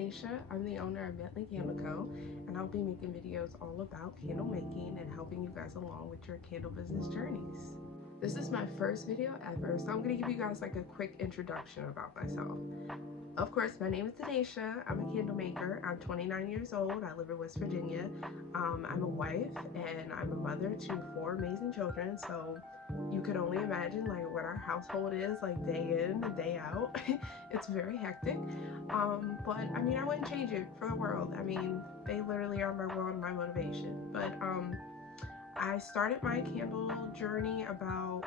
Naisha. I'm the owner of Bentley Candle Co. And I'll be making videos all about candle making and helping you guys along with your candle business journeys. This is my first video ever, so I'm going to give you guys like a quick introduction about myself. Of course, my name is Tanisha. I'm a candle maker. I'm 29 years old. I live in West Virginia. I'm a wife and I'm a mother to 4 amazing children. So you could only imagine like what our household is like day in and day out. It's very hectic. But I mean, I wouldn't change it for the world. I mean, they literally are my world and my motivation. But I started my candle journey about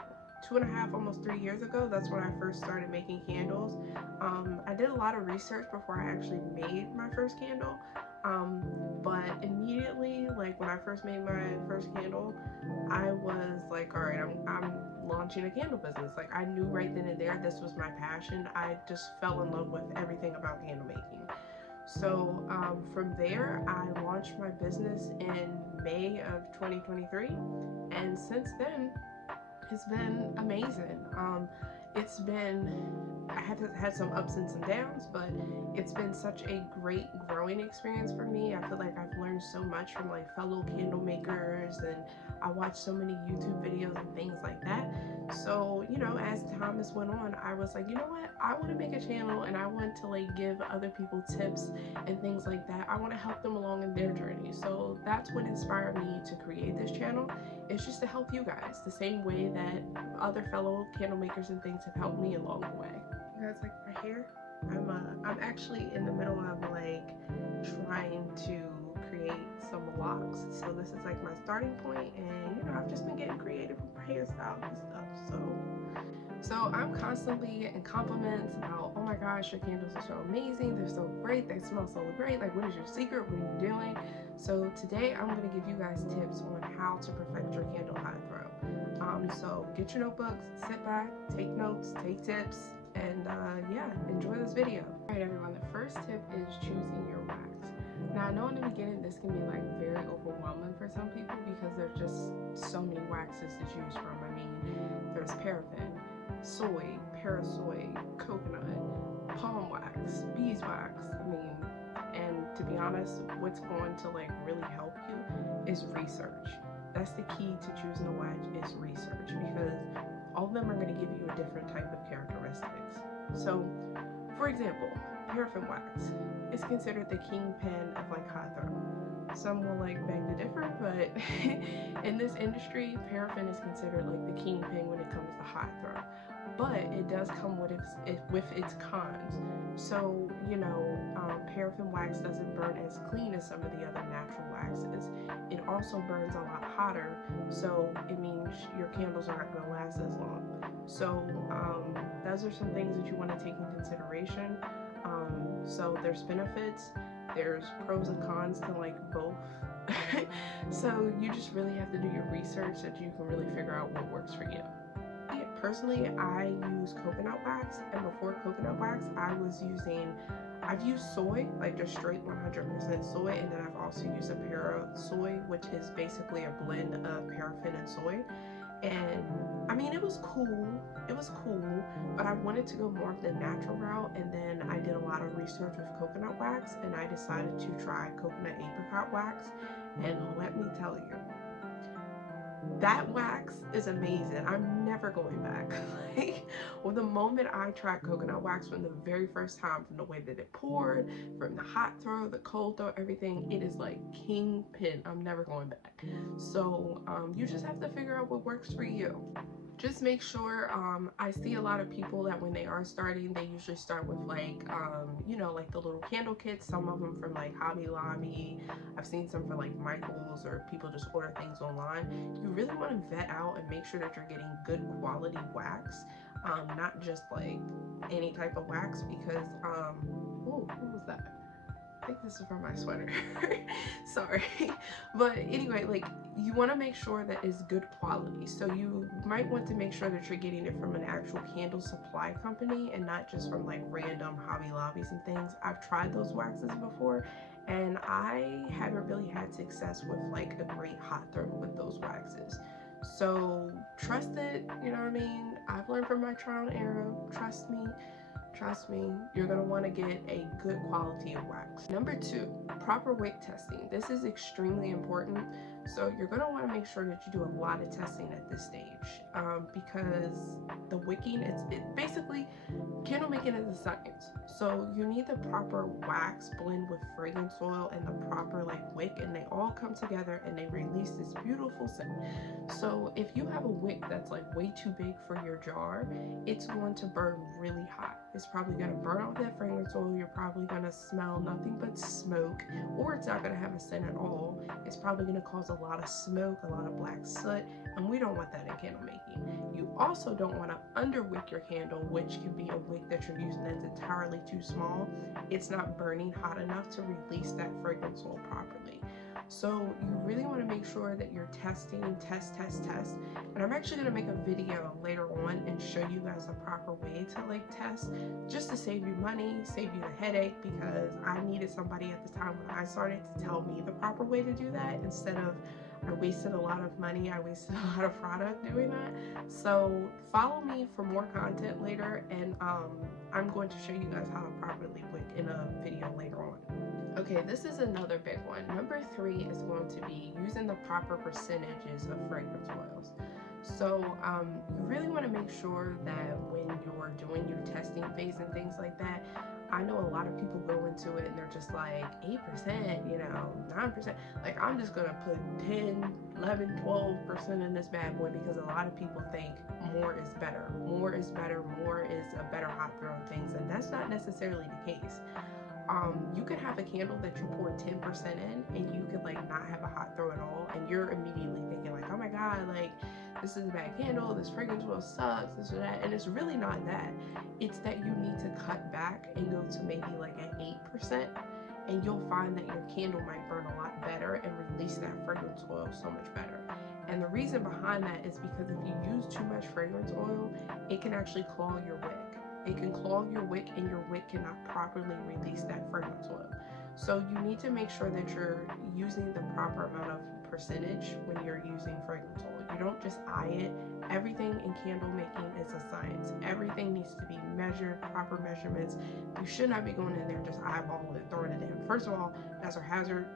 2.5, almost 3 years ago. That's when I first started making candles. I did a lot of research before I actually made my first candle. But immediately, like when I first made my first candle, I was like, all right, I'm launching a candle business. Like I knew right then and there this was my passion. I just fell in love with everything about candle making. So from there, I launched my business in May of 2023, and since then, it's been amazing. I have had some ups and some downs, but it's been such a great growing experience for me. I feel like I've learned so much from like fellow candle makers, and I watched so many YouTube videos and things like that. So, you know, as time went on, I was like, you know what? I want to make a channel and I want to like give other people tips and things like that. I want to help them along in their journey. So that's what inspired me to create this channel. It's just to help you guys the same way that other fellow candle makers and things have helped me along the way. You guys like my hair? I'm actually in the middle of like trying to create some locks. So this is like my starting point, and you know, I've just been getting creative with my hairstyles and stuff. So I'm constantly getting compliments about, oh my gosh, your candles are so amazing, they're so great, they smell so great, like what is your secret, what are you doing? So today I'm going to give you guys tips on how to perfect your candle hot throw. So get your notebooks, sit back, take notes, take tips, and yeah, enjoy this video. Alright everyone, the first tip is choosing your wax. Now I know in the beginning this can be like very overwhelming for some people because there's just so many waxes to choose from. I mean, there's paraffin, soy, parasoy, coconut, palm wax, beeswax. I mean, and to be honest, what's going to like really help you is research. That's the key to choosing a wax is research, because all of them are going to give you a different type of characteristics. So, for example, paraffin wax is considered the kingpin of like hot throw. Some will like beg to differ, but in this industry, paraffin is considered like the kingpin when it comes to hot throw. But it does come with its cons. So, you know, paraffin wax doesn't burn as clean as some of the other natural waxes. It also burns a lot hotter, so it means your candles aren't going to last as long. So those are some things that you want to take in consideration. So there's benefits, there's pros and cons to like both. So you just really have to do your research so that you can really figure out what works for you. Personally, I use coconut wax, and before coconut wax, I've used soy, like just straight 100% soy, and then I've also used a parasoy, which is basically a blend of paraffin and soy. And I mean, it was cool, but I wanted to go more of the natural route, and then I did a lot of research with coconut wax, and I decided to try coconut apricot wax, and let me tell you, that wax is amazing. I'm never going back. Like, well, the moment I tried coconut wax from the very first time, from the way that it poured, from the hot throw, the cold throw, everything, it is like kingpin. I'm never going back. So you just have to figure out what works for you. Just make sure, I see a lot of people that when they are starting, they usually start with like, you know, like the little candle kits, some of them from like Hobby Lobby. I've seen some for like Michaels, or people just order things online. You really want to vet out and make sure that you're getting good quality wax, not just like any type of wax, because, oh, what was that? I think this is from my sweater. Sorry. But anyway, like, you want to make sure that it's good quality. So you might want to make sure that you're getting it from an actual candle supply company and not just from like random Hobby Lobbies and things. I've tried those waxes before, and I haven't really had success with like a great hot throw with those waxes. So trust it, you know what I mean? I've learned from my trial and error, trust me. trust me, you're going to want to get a good quality of wax. Number 2, proper wick testing. This is extremely important. So you're going to want to make sure that you do a lot of testing at this stage, because the wicking, basically, candle making is a science. So you need the proper wax blend with fragrance oil and the proper wick, and they all come together and they release this beautiful scent. So if you have a wick that's way too big for your jar, it's going to burn really hot. It's probably going to burn off that fragrance oil. You're probably going to smell nothing but smoke, or it's not going to have a scent at all. It's probably going to cause a lot of smoke, a lot of black soot, and we don't want that in candle making. You also don't want to underwick your candle, which can be a wick that you're using that's entirely too small. It's not burning hot enough to release that fragrance oil properly. So you really want to make sure that you're testing, test. And I'm actually going to make a video later on and show you guys the proper way to test, just to save you money, save you the headache, because I needed somebody at the time when I started to tell me the proper way to do that, instead of I wasted a lot of money, I wasted a lot of product doing that. So follow me for more content later, and I'm going to show you guys how to properly wick in a video later on. Okay, this is another big one. Number 3 is going to be using the proper percentages of fragrance oils. So you really want to make sure that when you're doing your testing phase and things like that, I know a lot of people go into it and they're just 8%, 9%. I'm just going to put 10, 11, 12% in this bad boy, because a lot of people think more is better. More is better, more is a better hot throw and things, and that's not necessarily the case. You could have a candle that you pour 10% in, and you could not have a hot throw at all, and you're immediately thinking oh my god, this is a bad candle, this fragrance oil sucks, this or that. And it's really not that. It's that you need to cut back and go to maybe an 8%, and you'll find that your candle might burn a lot better and release that fragrance oil so much better. And the reason behind that is because if you use too much fragrance oil, it can actually clog your wick. It can clog your wick, and your wick cannot properly release that fragrance oil. So you need to make sure that you're using the proper amount of percentage when you're using fragrance oil. You don't just eye it. Everything in candle making is a science. Everything needs to be measured, proper measurements. You should not be going in there just eyeballing it, throwing it in. First of all, that's a hazard.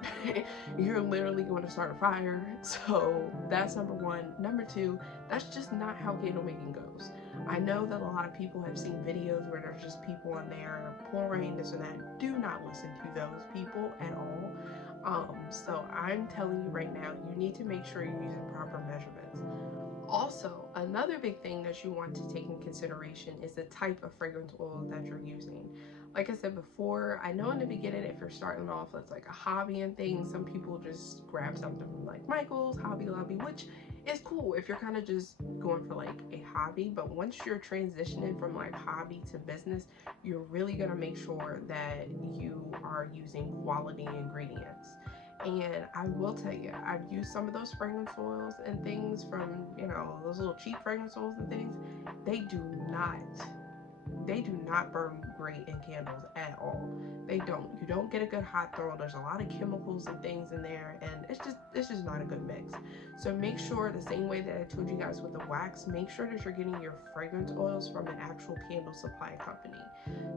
You're literally going to start a fire. So that's number 1. Number 2, that's just not how candle making goes. I know that a lot of people have seen videos where there's just people on there pouring this and that. Do not listen to those people at all. So I'm telling you right now, you need to make sure you're using proper measurements. Also, another big thing that you want to take in consideration is the type of fragrance oil that you're using. Like I said before, I know in the beginning, if you're starting off as a hobby and things, some people just grab something from Michael's, Hobby Lobby, which is cool if you're kind of just going for a hobby. But once you're transitioning from hobby to business, you're really going to make sure that you are using quality ingredients. And I will tell you, I've used some of those fragrance oils and things from, those little cheap fragrance oils and things. They do not burn great in candles at all. They don't. You don't get a good hot throw. There's a lot of chemicals and things in there, and it's just not a good mix. So make sure, the same way that I told you guys with the wax, make sure that you're getting your fragrance oils from an actual candle supply company.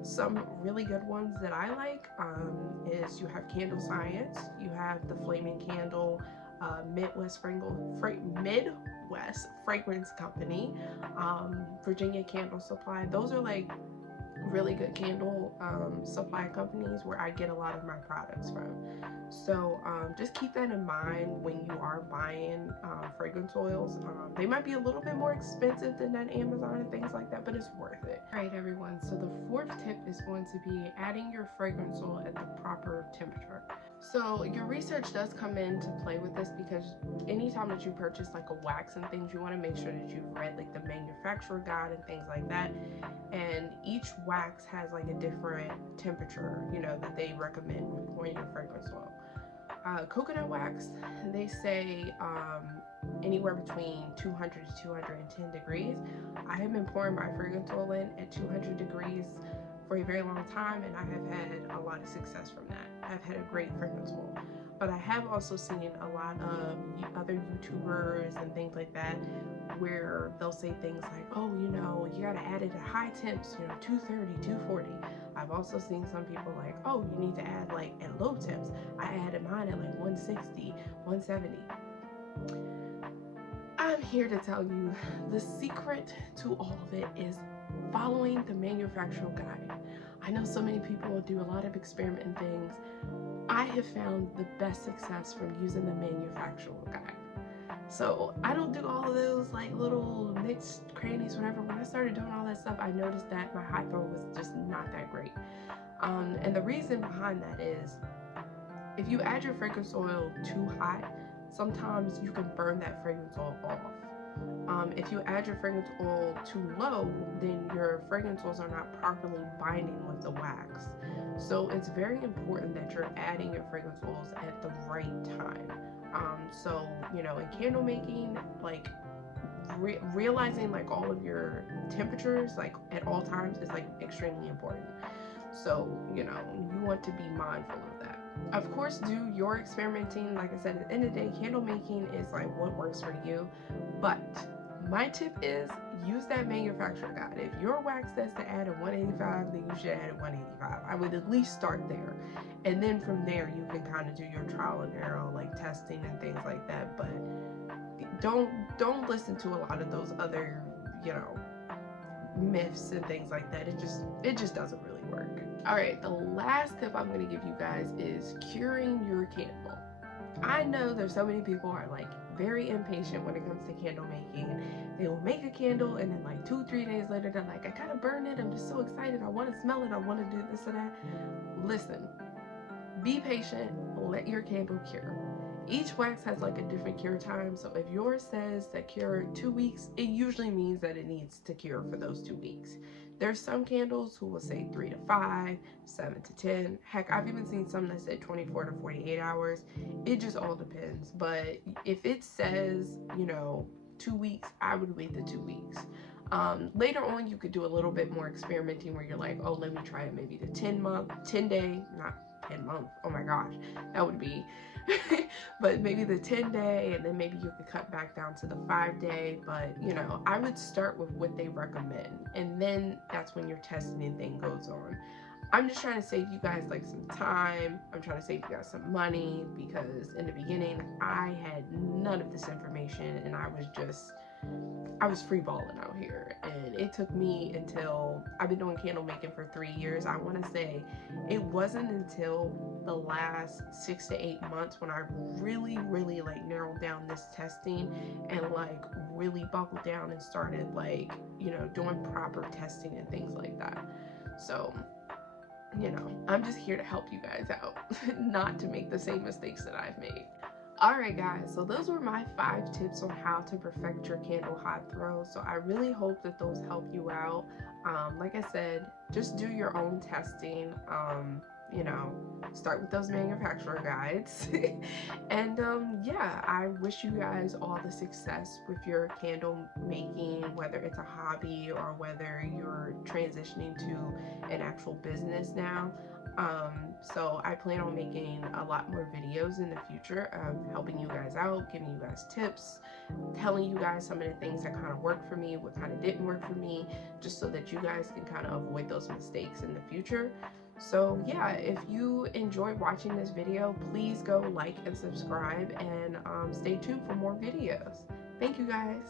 Some really good ones that I like is you have Candle Science, you have the Flaming Candle, Midwest Fragrance Company, Virginia Candle Supply. Those are really good candle supply companies where I get a lot of my products from. So just keep that in mind when you are buying fragrance oils. They might be a little bit more expensive than that Amazon and things like that, but it's worth it. All right, everyone, so the 4th tip is going to be adding your fragrance oil at the proper temperature. So your research does come into play with this, because anytime that you purchase a wax and things, you want to make sure that you've read the manufacturer guide and things like that. And each wax has a different temperature, that they recommend when pouring your fragrance oil. Coconut wax, they say anywhere between 200 to 210 degrees. I have been pouring my fragrance oil in at 200 degrees for a very long time, and I have had a lot of success from that. I've had a great fragrance oil. But I have also seen a lot of other YouTubers and things like that where they'll say things like, oh, you know, you gotta add it at high temps, you know, 230, 240. I've also seen some people like, oh, you need to add like at low temps. I added mine at like 160, 170. I'm here to tell you the secret to all of it is following the manufacturer guide. I know so many people do a lot of experimenting things. I have found the best success from using the manufacturer guide. So I don't do all of those like little mixed crannies, whatever. When I started doing all that stuff, I noticed that my hot throw was just not that great. And the reason behind that is if you add your fragrance oil too hot, sometimes you can burn that fragrance oil off. If you add your fragrance oil too low, then your fragrance oils are not properly binding with the wax. So it's very important that you're adding your fragrance oils at the right time. So, you know, in candle making, like realizing like all of your temperatures like at all times is like extremely important. So, you know, you want to be mindful of that. Of course, do your experimenting. Like I said, at the end of the day, candle making is like what works for you. But my tip is use that manufacturer guide. If your wax says to add a 185, then you should add a 185. I would at least start there. And then from there, you can kind of do your trial and error, like testing and things like that. But don't listen to a lot of those other, you know, myths and things like that. It just doesn't really work. All right, the last tip I'm going to give you guys is curing your candle. I know there's so many people are like very impatient when it comes to candle making. They will make a candle and then like 2-3 days later they're like, I gotta burn it, I'm just so excited, I want to smell it, I want to do this or that. Listen, be patient, let your candle cure. Each wax has like a different cure time, so if yours says that cure 2 weeks, it usually means that it needs to cure for those 2 weeks. There's some candles who will say 3 to 5, 7 to 10. Heck, I've even seen some that say 24 to 48 hours. It just all depends. But if it says, you know, 2 weeks, I would wait the 2 weeks. Later on, you could do a little bit more experimenting where you're like, oh, let me try it maybe the 10 day, not 10 month. Oh my gosh, that would be but maybe the 10 day, and then maybe you could cut back down to the 5 day. But you know, I would start with what they recommend, and then that's when your testing thing goes on. I'm just trying to save you guys like some time. I'm trying to save you guys some money, because in the beginning I had none of this information and I was free balling out here, and it took me until I've been doing candle making for 3 years. I want to say it wasn't until the last 6 to 8 months when I really like narrowed down this testing and like really buckled down and started like, you know, doing proper testing and things like that. So, you know, I'm just here to help you guys out, not to make the same mistakes that I've made. Alright guys, so those were my 5 tips on how to perfect your candle hot throw. So I really hope that those help you out. Like I said, just do your own testing. You know, start with those manufacturer guides. And yeah, I wish you guys all the success with your candle making, whether it's a hobby or whether you're transitioning to an actual business now. So I plan on making a lot more videos in the future of helping you guys out, giving you guys tips, telling you guys some of the things that kind of worked for me, what kind of didn't work for me, just so that you guys can kind of avoid those mistakes in the future. So yeah, if you enjoyed watching this video, please go like and subscribe, and stay tuned for more videos. Thank you guys.